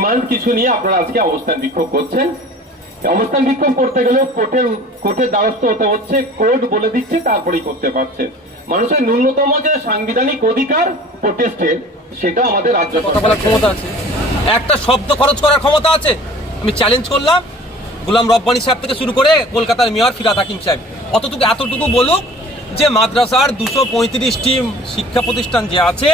Demand কিছু নিয়ে আপনারা আজকে অবস্থান বিক্ষোভ করছেন। অবস্থান বিক্ষোভ করতে গেলেও কোর্টের কোর্টের দ্বারস্থ হতে হচ্ছে, কোর্ট বলে দিচ্ছে, তারপরেই করতে পারছে। মানুষের ন্যূনতম যে সাংবিধানিক অধিকার প্রোটেস্টের সেটা আমাদের রাজ্য কথা বলার ক্ষমতা আছে। একটা শব্দ খরচ করার ক্ষমতা আছে। আমি চ্যালেঞ্জ করলাম। গুলাম রব্বানি সাহেব থেকে শুরু করে কলকাতার মেয়র ফিরাদ হাকিম সাহেব। অতটুকু এতটুকু বলুক যে মাদ্রাসার দুশো পঁয়ত্রিশটি শিক্ষা প্রতিষ্ঠান যে আছে,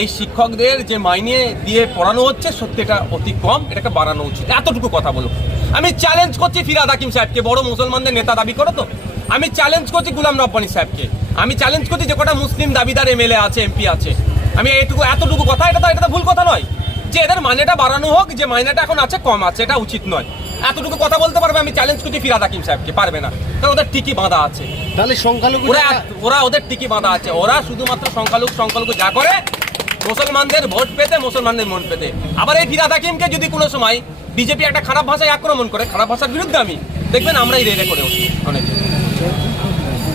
এই শিক্ষকদের যে মাইনে দিয়ে পড়ানো হচ্ছে সত্যি এটা অতি কম, এটাকে বাড়ানো উচিত। এতটুকু কথা বলুক আমি চ্যালেঞ্জ করছি ফিরাদ হাকিম সাহেবকে, বড় মুসলমানদের নেতা দাবি করো তো। আমি চ্যালেঞ্জ করছি গুলাম রব্বানি সাহেবকে। আমি চ্যালেঞ্জ করছি যে কটা মুসলিম দাবিদার এমএলএ আছে এমপি আছে। আমি এইটুকু, এতটুকু কথা, এটা তো এটা তো ভুল কথা নয়। যে এদের মাইনেটা বাড়ানো হোক, যে মাইনেটা এখন আছে, কম আছে, এটা উচিত নয়। এতটুকু কথা বলতে পারবে, আমি চ্যালেঞ্জ করছি ফিরাদ হাকিম সাহেবকে, পারবে না। কারণ ওদের টিকি বাঁধা আছে। তাহলে সংখ্যালঘু ওরা ওরা ওদের টিকি বাঁধা আছে। ওরা শুধুমাত্র সংখ্যালঘু সংখ্যালঘু যা করে মুসলমানদের ভোট পেতে মুসলমানদের মন পেতে। আবার এই ফিরাদ হাকিমকে যদি কোনো সময় বিজেপি একটা খারাপ ভাষায় আক্রমণ করে খারাপ ভাষার বিরুদ্ধে আমি দেখবেন আমরাই রেড়ে করে উঠি অনেকে।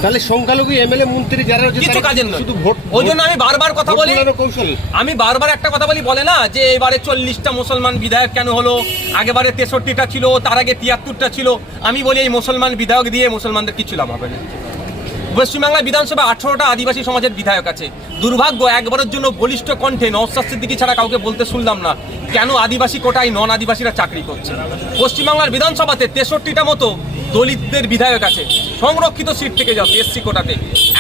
তাহলে সংখ্যালঘু এমএলএ মন্ত্রী যারা কিছু কাজের নয়। শুধু ভোট ওই জন্য আমি বারবার কথা বলি কৌশল। আমি বারবার একটা কথা বলি বলে না যে এবারে চল্লিশটা মুসলমান বিধায়ক কেন হলো? আগেবারে তেষট্টিটা ছিল তার আগে তিয়াত্তরটা ছিল। আমি বলি এই মুসলমান বিধায়ক দিয়ে মুসলমানদের কিছু লাভ হবে না। পশ্চিমবাংলা বিধানসভা আঠারোটা আদিবাসী সমাজের বিধায়ক আছে। দুর্ভাগ্য একবারের জন্য বলিষ্ঠ কণ্ঠে নওসাদ সিদ্দিকি ছাড়া কাউকে বলতে শুনলাম না। কেন আদিবাসী কোটায় নন আদিবাসীরা চাকরি করছে? পশ্চিমবাংলার বিধানসভাতে তেষট্টিটা মতো দলিতদের বিধায়ক আছে, সংরক্ষিত সিট থেকে যাচ্ছে এসসি কোটাতে।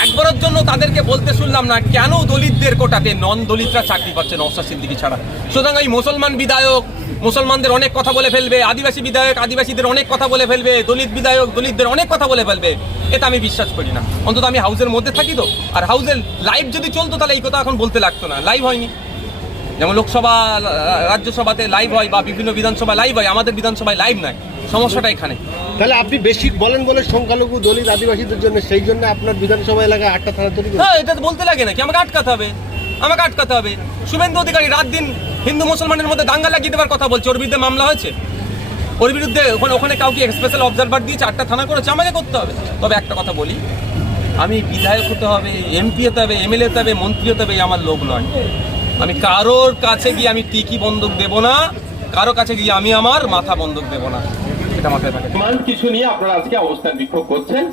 একবারের জন্য তাদেরকে বলতে শুনলাম না, কেন দলিতদের কোটাতে নন দলিতরা চাকরি পাচ্ছে নওসাদ সিদ্দিকি ছাড়া? সুতরাং এই মুসলমান বিধায়ক, মুসলমানদের অনেক কথা বলে ফেলবে, আদিবাসী বিধায়ক, আদিবাসীদের অনেক কথা বলে ফেলবে, দলিত বিধায়ক, দলিতদের অনেক কথা বলে ফেলবে, এটা আমি বিশ্বাস করি না। অন্তত আমি হাউসের মধ্যে থাকি তো, আর হাউসের লাইভ যদি চলতো তাহলে এই কথা এখন বলতে লাগতো না লাইভ হয়নি। যেমন লোকসভা রাজ্যসভাতে লাইভ হয় বা বিভিন্ন বিধানসভা লাইভ হয়, আমাদের বিধানসভায় লাইভ নাই। সমস্যাটা এখানে। তাহলে আপনি বেশি বলেন বলে সংখ্যালঘু দলিত আদিবাসীদের জন্য সেই জন্য আপনার বিধানসভা এলাকায় আটটা থানা তৈরি হ্যাঁ এটা তো বলতে লাগে নাকি? আমাকে আটকাতে হবে। আমাকে আটকাতে হবে। শুভেন্দু অধিকারী রাত দিন হিন্দু মুসলমানের মধ্যে দাঙ্গা লাগিয়ে দেওয়ার কথা বলছে। ওর বিরুদ্ধে মামলা হয়েছে। ওর বিরুদ্ধে ওখানে ওখানে কাউকে স্পেশাল অবজারভার দিয়ে চারটা থানা করেছে। আমাকে করতে হবে। তবে একটা কথা বলি। আমি বিধায়ক হতে হবে এমপি হতে হবে এমএলএ হতে হবে মন্ত্রী হতে হবে আমার লোক নয়। আমি কারোর কাছে গিয়ে আমি টিকি বন্দুক দেব না। কারও কাছে গিয়ে আমি আমার মাথা বন্দুক দেব না। এটা মাথায় থাকে কিছু নিয়ে আপনারা আজকে অবস্থান বিক্ষোভ করছেন।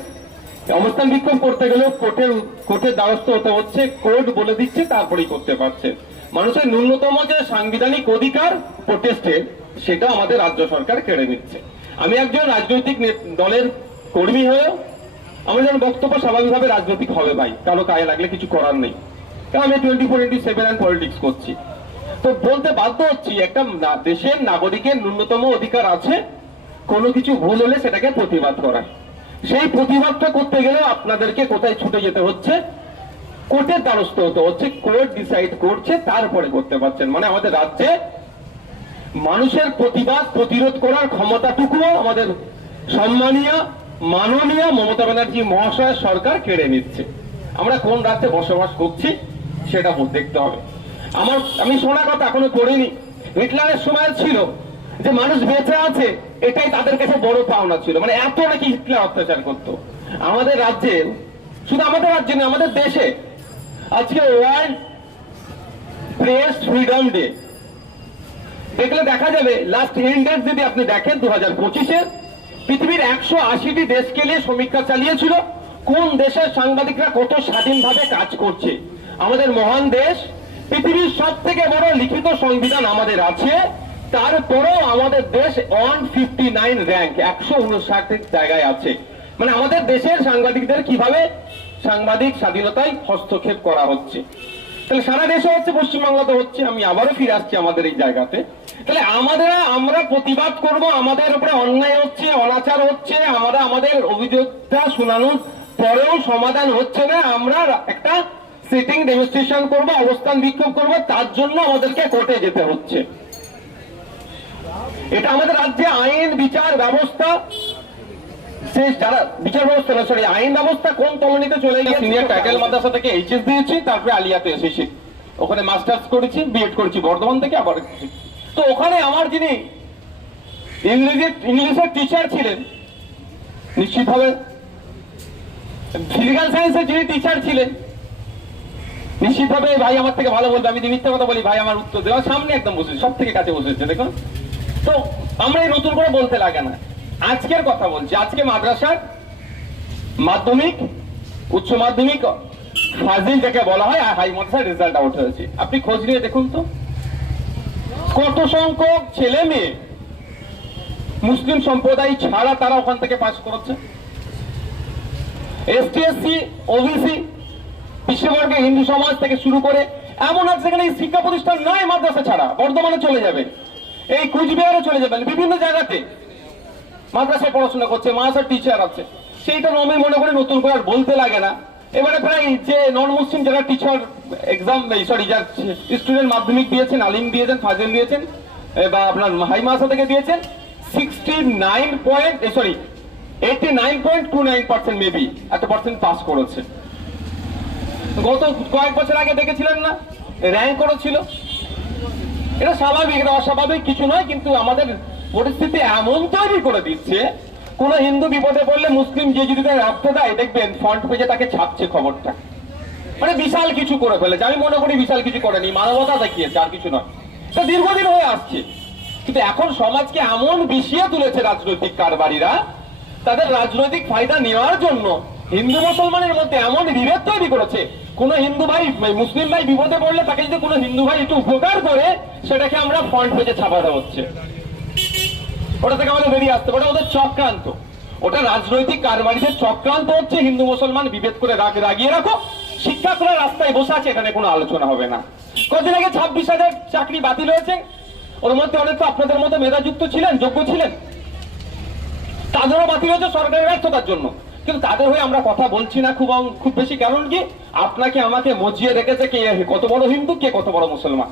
অবস্থান বিক্ষোভ করতে কোর্টের কোর্টের দ্বারস্থ হতে হচ্ছে, কোর্ট বলে দিচ্ছে, তারপরেই করতে পারছে। মানুষের ন্যূনতম যে সাংবিধানিক অধিকার প্রোটেস্টের সেটা আমাদের রাজ্য সরকার কেড়ে নিচ্ছে। আমি একজন রাজনৈতিক দলের কর্মী হয়েও আমার যেন বক্তব্য স্বাভাবিকভাবে রাজনৈতিক হবে ভাই। কারও গায়ে লাগলে কিছু করার নেই। কারণ আমি twenty four into seven and politics করছি। তো বলতে বাধ্য হচ্ছি, একটা দেশের নাগরিকের ন্যূনতম অধিকার আছে কোনো কিছু ভুল হলে সেটাকে প্রতিবাদ করা। সেই প্রতিবাদটা করতে গেলেও আপনাদেরকে কোথায় ছুটে যেতে হচ্ছে? কোর্টের দ্বারস্থ হতে হচ্ছে, কোর্ট ডিসাইড করছে, তারপরে করতে পারছেন। মানে আমাদের রাজ্যে মানুষের প্রতিবাদ, প্রতিরোধ করার ক্ষমতাটুকুও আমাদের সম্মানীয়, মাননীয় মমতা ব্যানার্জি মহাশয় সরকার কেড়ে নিচ্ছে। আমরা কোন রাজ্যে বসবাস করছি সেটা দেখতে হবে। আমার আমি শোনা কথা এখনও পড়িনি। হিটলারের সময় ছিল যে মানুষ বেঁচে আছে এটাই তাদের কাছে বড় পাওনা ছিল। মানে এত নাকি হিটলার অত্যাচার করতো। আমাদের রাজ্যে, শুধু আমাদের রাজ্যে নয়, আমাদের দেশে। আজকে ওয়ার্ল্ড প্রেস ফ্রিডম ডে। দেখলে দেখা যাবে লাস্ট ইন্ডেক্স যদি আপনি দেখেন দু হাজার পঁচিশের পৃথিবীর একশো আশিটি দেশকে নিয়ে সমীক্ষা চালিয়েছিল, কোন দেশের সাংবাদিকরা কত স্বাধীনভাবে কাজ করছে। আমাদের মহান দেশ, পৃথিবীর সব থেকে বড় লিখিত সংবিধান আমাদের আছে তারপরেও আমাদের দেশ ওয়ান ফিফটি নাইন র্যাঙ্ক একশো উনষাট জায়গায় আছে। মানে আমাদের দেশের সাংবাদিকদের কীভাবে সাংবাদিক স্বাধীনতায় হস্তক্ষেপ করা হচ্ছে। তাহলে সারা দেশে হচ্ছে, পশ্চিমবাংলাতে হচ্ছে, আমি আবারও ফিরে আসছি আমাদের এই জায়গাতে। তাহলে আমাদের, আমরা প্রতিবাদ করব, আমাদের উপরে অন্যায় হচ্ছে, অনাচার হচ্ছে, আমরা, আমাদের অভিযোগটা শোনানোর পরেও সমাধান হচ্ছে না, আমরা একটা সিটিং ডেমনস্ট্রেশন করব, অবস্থান বিক্ষোভ করব, তার জন্য আমাদেরকে কোর্টে যেতে হচ্ছে। এটা আমাদের রাজ্যে আইন, বিচার, ব্যবস্থা। শেষ যারা বিচার ব্যবস্থা কোন মাদ্রাসা থেকে দিয়েছি, তারপরে আলিয়াতে এসেছি। ওখানে মাস্টার্স করেছি বিএড করেছি, বর্ধমান যিনি ইংলিশের টিচার ছিলেন, নিশ্চিতভাবে ফিজিক্যাল সায়েন্সের যিনি টিচার ছিলেন ভাই আমার থেকে ভালো বলবে। আমি মিথ্যা কথা বলি, ভাই আমার উত্তর দেওয়ার সামনে একদম বসেছে সব থেকে কাছে বসেছে দেখুন। তো আমরা এই নতুন করে বলতে লাগে না। আজকের কথা বলছি। আজকে মাদ্রাসার মাধ্যমিক, উচ্চ মাধ্যমিক ফাজিল যাকে বলা হয়, আর হাই মাদ্রাসার রেজাল্ট আউট হয়েছে। আপনি খোঁজ নিয়ে দেখুন তো। কত সংখ্যক ছেলে মেয়ে মুসলিম সম্প্রদায় ছাড়া তারা ওখান থেকে পাস করেছে? এসটিএসসি ওবিসি বিশ্ববর্গে হিন্দু সমাজ থেকে শুরু করে, এমন আছে যেখানে শিক্ষা প্রতিষ্ঠান নাই মাদ্রাসা ছাড়া, বর্ধমানে চলে যাবে। এই কুচবিহারে চলে যাবেন, বিভিন্ন জায়গাতে। মাদ্রাসায় পড়াশোনা করছে, মাদ্রাসার টিচার আছে। সেইটা আমি মনে করি নতুন করে আর বলতে লাগে না। এবারে প্রায় যে নন মুসলিম যারা টিচার এক্সাম সরি যারা স্টুডেন্ট মাধ্যমিক দিয়েছেন, আলিম দিয়েছেন ফাজিল দিয়েছেন বা আপনার হাই মাসা থেকে দিয়েছেন sixty nine point sorry eighty nine point two nine percent maybe এত পার্সেন্ট পাস করেছে। গত কয়েক বছর আগে দেখেছিলেন না? র্যাঙ্ক করেছিল এটা স্বাভাবিক, এটা অস্বাভাবিক কিছু নয়, কিন্তু আমাদের পরিস্থিতি এমন তৈরি করে দিচ্ছে, কোন হিন্দু বিপদে পড়লে মুসলিম যে যদি রক্ত দেয়, দেখবেন ফ্রন্ট পেজে তাকে ছাপছে খবরটা। মানে বিশাল কিছু করে ফেলেছে। আমি মনে করি বিশাল কিছু করেনি, মানবতা দেখিয়েছে, আর কিছু নয়। এটা দীর্ঘদিন হয়ে আসছে। কিন্তু এখন সমাজকে এমন বিষিয়ে তুলেছে রাজনৈতিক কারবারিরা, তাদের রাজনৈতিক ফায়দা নেওয়ার জন্য হিন্দু মুসলমানের মধ্যে এমন বিভেদ তৈরি করেছে কোন হিন্দু ভাই মুসলিম ভাই বিপদে পড়লে তাকে যদি কোনো হিন্দু ভাই একটু উপকার করে, সেটাকে আমরা ফ্রন্ট পেজে ছাপাতে হচ্ছে। ওটা থেকে আমাদের বেরিয়ে আসতে ওটা ওদের চক্রান্ত। ওটা রাজনৈতিক কারবারিদের চক্রান্ত হচ্ছে। হিন্দু মুসলমান বিভেদ করে রাগ রাগিয়ে রাখো। শিক্ষকরা রাস্তায় বসে আছে, এখানে কোনো আলোচনা হবে না। কদিন আগে ছাব্বিশ হাজার চাকরি বাতিল হয়েছে। ওর মধ্যে অনেক তো আপনাদের মতো মেধাযুক্ত ছিলেন, যোগ্য ছিলেন। তাদেরও বাতিল হয়েছে সরকারের ব্যর্থতার জন্য। কিন্তু তাদের হয়ে আমরা কথা বলছি না খুব খুব বেশি, কারণ কি? আপনাকে আমাকে মজিয়ে রেখেছে কে? কত বড় হিন্দু, কে কত বড় মুসলমান?